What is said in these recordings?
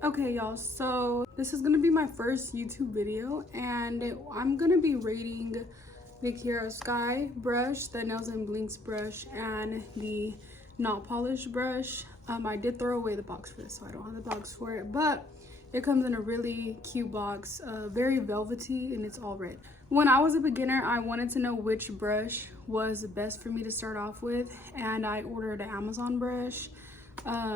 Okay, y'all, so this is gonna be my first YouTube video, and I'm gonna be rating the Kiara Sky brush, the Nails and Blinks brush, and the not polished brush. I did throw away the box for this, so I don't have the box for it, but it comes in a really cute box, very velvety, and it's all red. When I was a beginner, I wanted to know which brush was best for me to start off with, and I ordered an Amazon brush,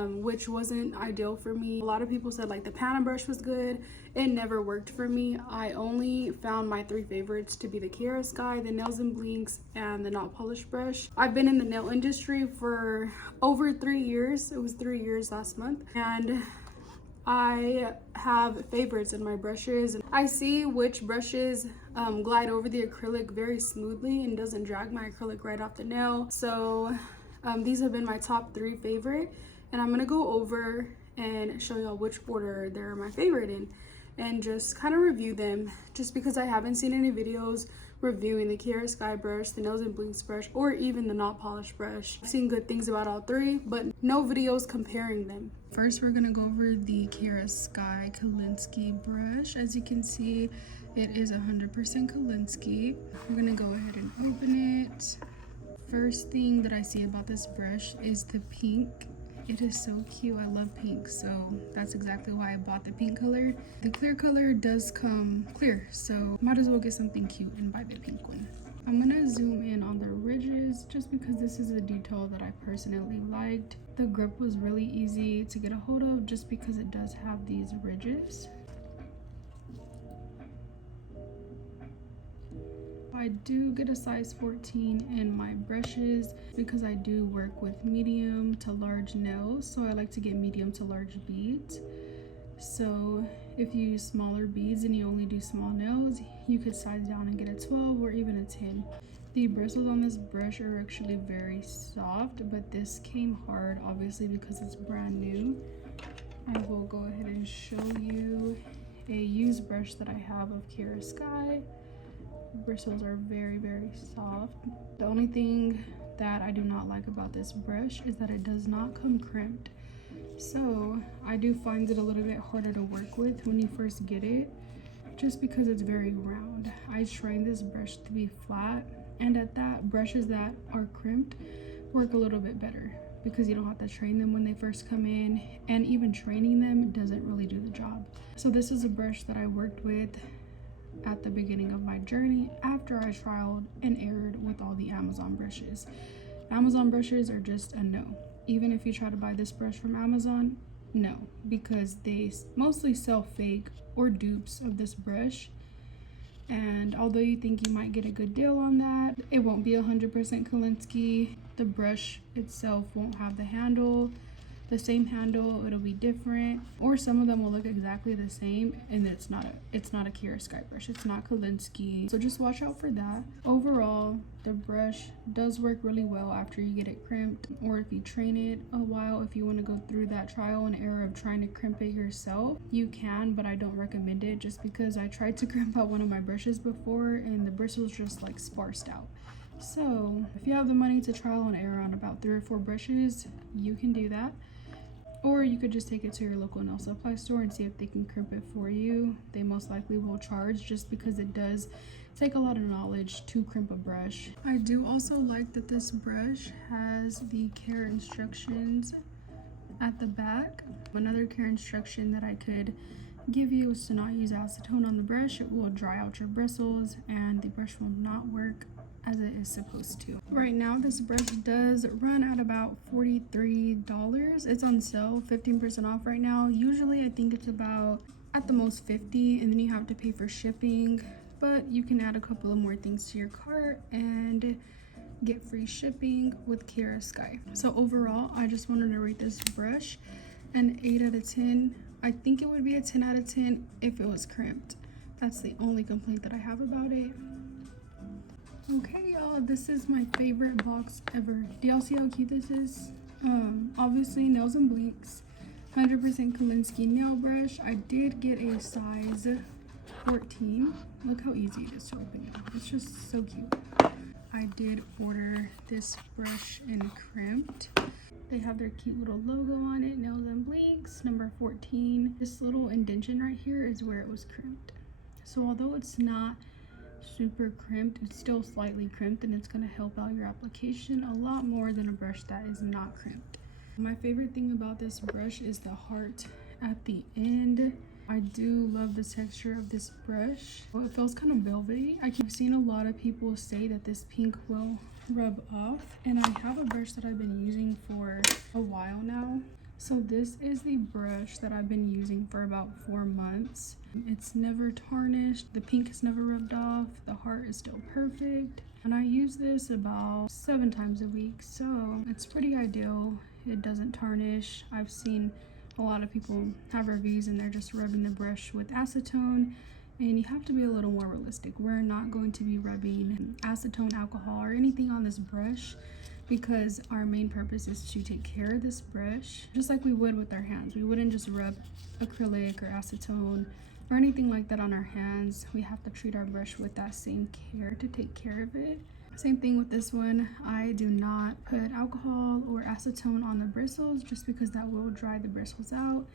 which wasn't ideal for me. A lot of people said like the Pana brush was good. It never worked for me. I only found my three favorites to be the Kiara Sky, the Nails and Blinks, and the not polished brush. I've been in the nail industry for over 3 years. It was 3 years last month, and I have favorites in my brushes. I see which brushes glide over the acrylic very smoothly and doesn't drag my acrylic right off the nail. So these have been my top 3 favorite, and I'm gonna go over and show y'all which order they're my favorite in and just kind of review them, just because I haven't seen any videos reviewing the Kiara Sky brush, the Nails and Blinks brush, or even the not polished brush. I've seen good things about all 3, but no videos comparing them. First, we're gonna go over the Kiara Sky Kolinsky brush. As you can see, it is 100% Kolinsky. We're gonna go ahead and open it. First thing that I see about this brush is the pink. It is so cute. I love pink, so that's exactly why I bought the pink color. The clear color does come clear, so might as well get something cute and buy the pink one. I'm gonna zoom in on the ridges just because this is a detail that I personally liked. The grip was really easy to get a hold of just because it does have these ridges. I do get a size 14 in my brushes because I do work with medium to large nails, so I like to get medium to large beads. So if you use smaller beads and you only do small nails, you could size down and get a 12 or even a 10. The bristles on this brush are actually very soft, but this came hard obviously because it's brand new. I will go ahead and show you a used brush that I have of Kiara Sky. Bristles are very soft. The only thing that I do not like about this brush is that it does not come crimped, so I do find it a little bit harder to work with when you first get it, just because it's very round. I trained this brush to be flat, and at that, brushes that are crimped work a little bit better because you don't have to train them when they first come in, and even training them doesn't really do the job. So this is a brush that I worked with at the beginning of my journey after I trialed and errored with all the Amazon brushes. Amazon brushes are just a no. Even if you try to buy this brush from Amazon, no, because they mostly sell fake or dupes of this brush. And although you think you might get a good deal on that, it won't be 100% Kolinsky. The brush itself won't have the handle, the same handle, it'll be different, or some of them will look exactly the same, and it's not a Kiara Sky brush, it's not Kolinsky, so just watch out for that. Overall, the brush does work really well after you get it crimped, or if you train it a while. If you want to go through that trial and error of trying to crimp it yourself, you can, but I don't recommend it, just because I tried to crimp out one of my brushes before and the bristles just like sparsed out. So if you have the money to trial and error on about 3 or 4 brushes, you can do that. Or you could just take it to your local nail supply store and see if they can crimp it for you. They most likely will charge, just because it does take a lot of knowledge to crimp a brush. I do also like that this brush has the care instructions at the back. Another care instruction that I could give you is to not use acetone on the brush. It will dry out your bristles and the brush will not work as it is supposed to. Right now, this brush does run at about $43. It's on sale, 15% off right now. Usually I think it's about at the most $50, and then you have to pay for shipping, but you can add a couple of more things to your cart and get free shipping with Kiara Sky. So overall, I just wanted to rate this brush an 8 out of 10. I think it would be a 10 out of 10 if it was crimped. That's the only complaint that I have about it. Okay, y'all, this is my favorite box ever. Do y'all see how cute this is? Obviously Nails and Blinks, 100% Kolinsky nail brush. I did get a size 14. Look how easy it is to open it. It's just so cute. I did order this brush in crimped. They have their cute little logo on it, Nails and Blinks, number 14. This little indentation right here is where it was crimped. So although it's not super crimped, it's still slightly crimped, and it's going to help out your application a lot more than a brush that is not crimped. My favorite thing about this brush is the heart at the end. I do love the texture of this brush. Well, it feels kind of velvety. I've seen a lot of people say that this pink will rub off, and I have a brush that I've been using for a while now. So this is the brush that I've been using for about 4 months. It's never tarnished, the pink has never rubbed off, the heart is still perfect, and I use this about 7 times a week, so it's pretty ideal. It doesn't tarnish. I've seen a lot of people have reviews and they're just rubbing the brush with acetone, and you have to be a little more realistic. We're not going to be rubbing acetone, alcohol, or anything on this brush, because our main purpose is to take care of this brush just like we would with our hands. We wouldn't just rub acrylic or acetone or anything like that on our hands. We have to treat our brush with that same care to take care of it. Same thing with this one. I do not put alcohol or acetone on the bristles just because that will dry the bristles out,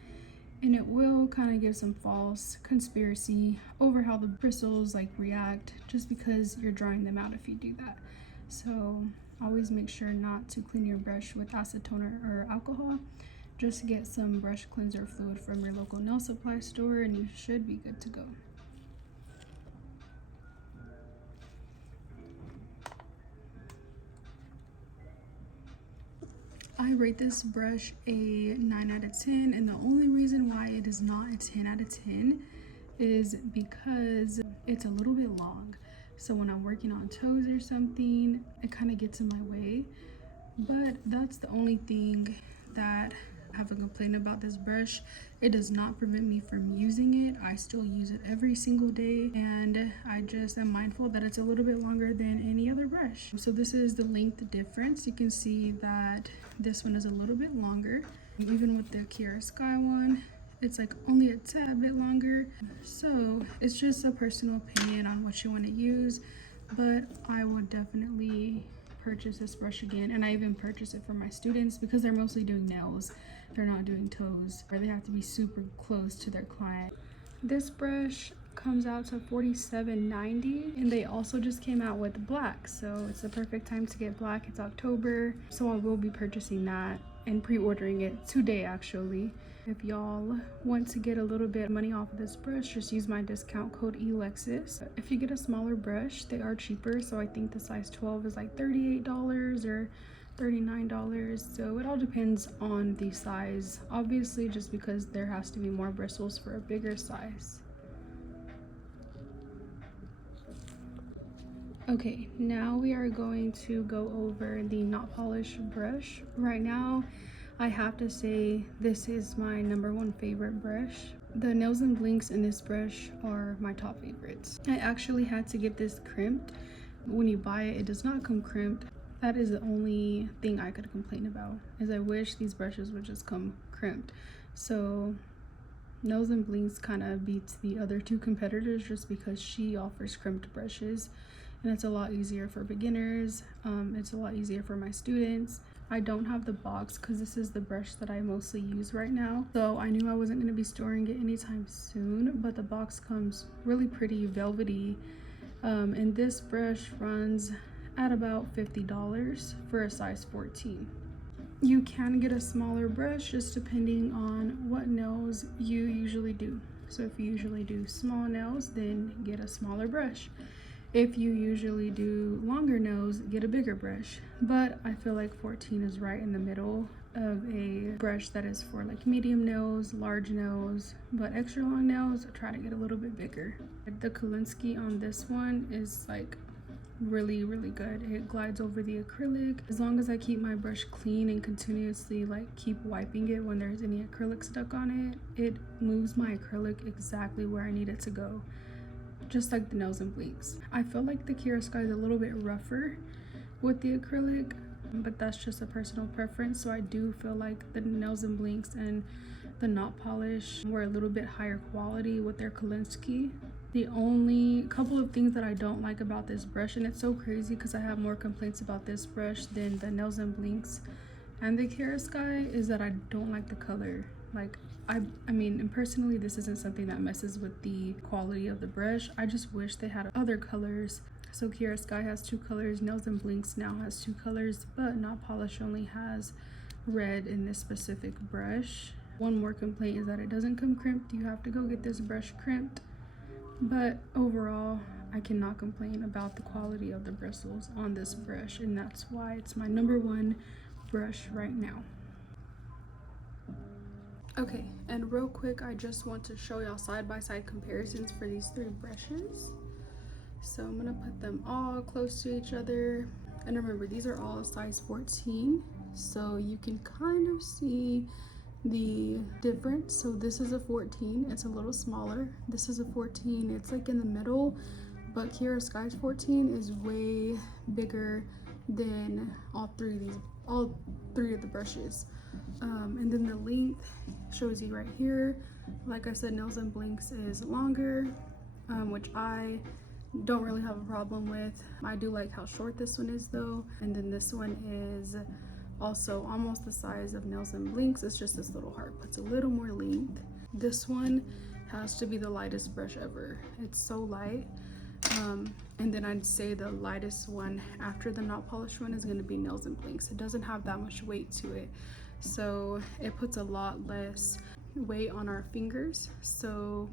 and it will kind of give some false conspiracy over how the bristles like react just because you're drying them out if you do that. So always make sure not to clean your brush with acetone or alcohol. Just get some brush cleanser fluid from your local nail supply store and you should be good to go. I rate this brush a 9 out of 10, and the only reason why it is not a 10 out of 10 is because it's a little bit long. So when I'm working on toes or something, it kind of gets in my way. But that's the only thing that I have a complaint about this brush. It does not prevent me from using it. I still use it every single day, and I just am mindful that it's a little bit longer than any other brush. So this is the length difference. You can see that this one is a little bit longer. Even with the Kiara Sky one, it's like only a tad bit longer. So it's just a personal opinion on what you want to use, but I would definitely purchase this brush again. And I even purchase it for my students because they're mostly doing nails, they're not doing toes, or they have to be super close to their client. This brush comes out to $47.90, and they also just came out with black, so it's the perfect time to get black. It's October, so I will be purchasing that and pre-ordering it today actually. If y'all want to get a little bit of money off of this brush, just use my discount code ELEXIS. If you get a smaller brush, they are cheaper, so I think the size 12 is like $38 or $39, so it all depends on the size, obviously, just because there has to be more bristles for a bigger size. Okay, now we are going to go over the knot polish brush. Right now, I have to say this is my #1 favorite brush. The Nails and Blinks in this brush are my top favorites. I actually had to get this crimped. When you buy it, it does not come crimped. That is the only thing I could complain about, is I wish these brushes would just come crimped. So Nails and Blinks kind of beats the other 2 competitors just because she offers crimped brushes, and it's a lot easier for beginners. It's a lot easier for my students. I don't have the box because this is the brush that I mostly use right now, so I knew I wasn't going to be storing it anytime soon, but the box comes really pretty velvety, and this brush runs at about $50 for a size 14. You can get a smaller brush just depending on what nails you usually do. So if you usually do small nails, then get a smaller brush. If you usually do longer nails, get a bigger brush. But I feel like 14 is right in the middle of a brush that is for like medium nails, large nails, but extra long nails, try to get a little bit bigger. The Kolinsky on this one is like really good. It glides over the acrylic. As long as I keep my brush clean and continuously like keep wiping it when there's any acrylic stuck on it, it moves my acrylic exactly where I need it to go, just like the Nails and Blinks. I feel like the Kiara Sky is a little bit rougher with the acrylic, but that's just a personal preference. So I do feel like the Nails and Blinks and the knot polish were a little bit higher quality with their Kolinsky. The only couple of things that I don't like about this brush, and it's so crazy because I have more complaints about this brush than the Nails and Blinks and the Kara Sky is that I don't like the color. Like I mean, and personally, this isn't something that messes with the quality of the brush. I just wish they had other colors. So Kara Sky has 2 colors, Nails and Blinks now has 2 colors, but Not Polish only has red in this specific brush. One more complaint is that it doesn't come crimped. You have to go get this brush crimped. But overall, I cannot complain about the quality of the bristles on this brush, and that's why it's my #1 brush right now. Okay, and real quick, I just want to show y'all side-by-side comparisons for these 3 brushes. So I'm gonna put them all close to each other. And remember, these are all size 14, so you can kind of see the difference. So this is a 14, it's a little smaller. This is a 14, it's like in the middle, but Kara Sky's 14 is way bigger than all three of the brushes. And then the length shows you right here. Like I said, Nails and Blinks is longer, which I don't really have a problem with. I do like how short this one is though. And then this one is also almost the size of Nails and Blinks. It's just this little heart puts a little more length. This one has to be the lightest brush ever. It's so light. And then I'd say the lightest one after the Not Polished one is going to be Nails and Blinks. It doesn't have that much weight to it, so it puts a lot less weight on our fingers. So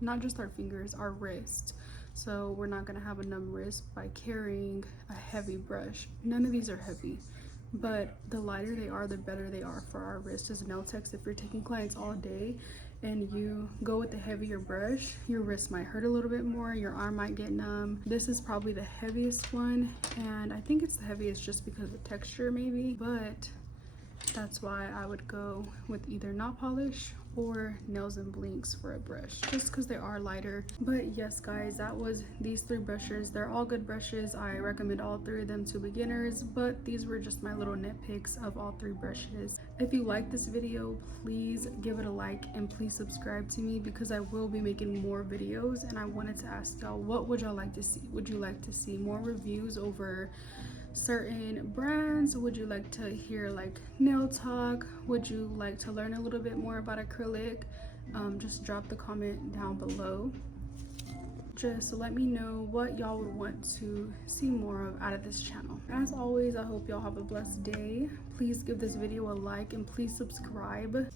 not just our fingers, our wrist. So we're not going to have a numb wrist by carrying a heavy brush. None of these are heavy, but the lighter they are, the better they are for our wrist as nail techs. If you're taking clients all day and you go with the heavier brush, your wrist might hurt a little bit more, your arm might get numb. This is probably the heaviest one, and I think it's the heaviest just because of the texture maybe, but that's why I would go with either Not Polish or Nails and Blinks for a brush, just because they are lighter. But yes guys, that was these 3 brushes. They're all good brushes. I recommend all 3 of them to beginners, but these were just my little nitpicks of all 3 brushes. If you like this video, please give it a like and please subscribe to me, because I will be making more videos. And I wanted to ask y'all, what would y'all like to see? Would you like to see more reviews over certain brands? Would you like to hear like nail talk? Would you like to learn a little bit more about acrylic? Just drop the comment down below. Just let me know what y'all would want to see more of out of this channel. As always, I hope y'all have a blessed day. Please give this video a like and please subscribe.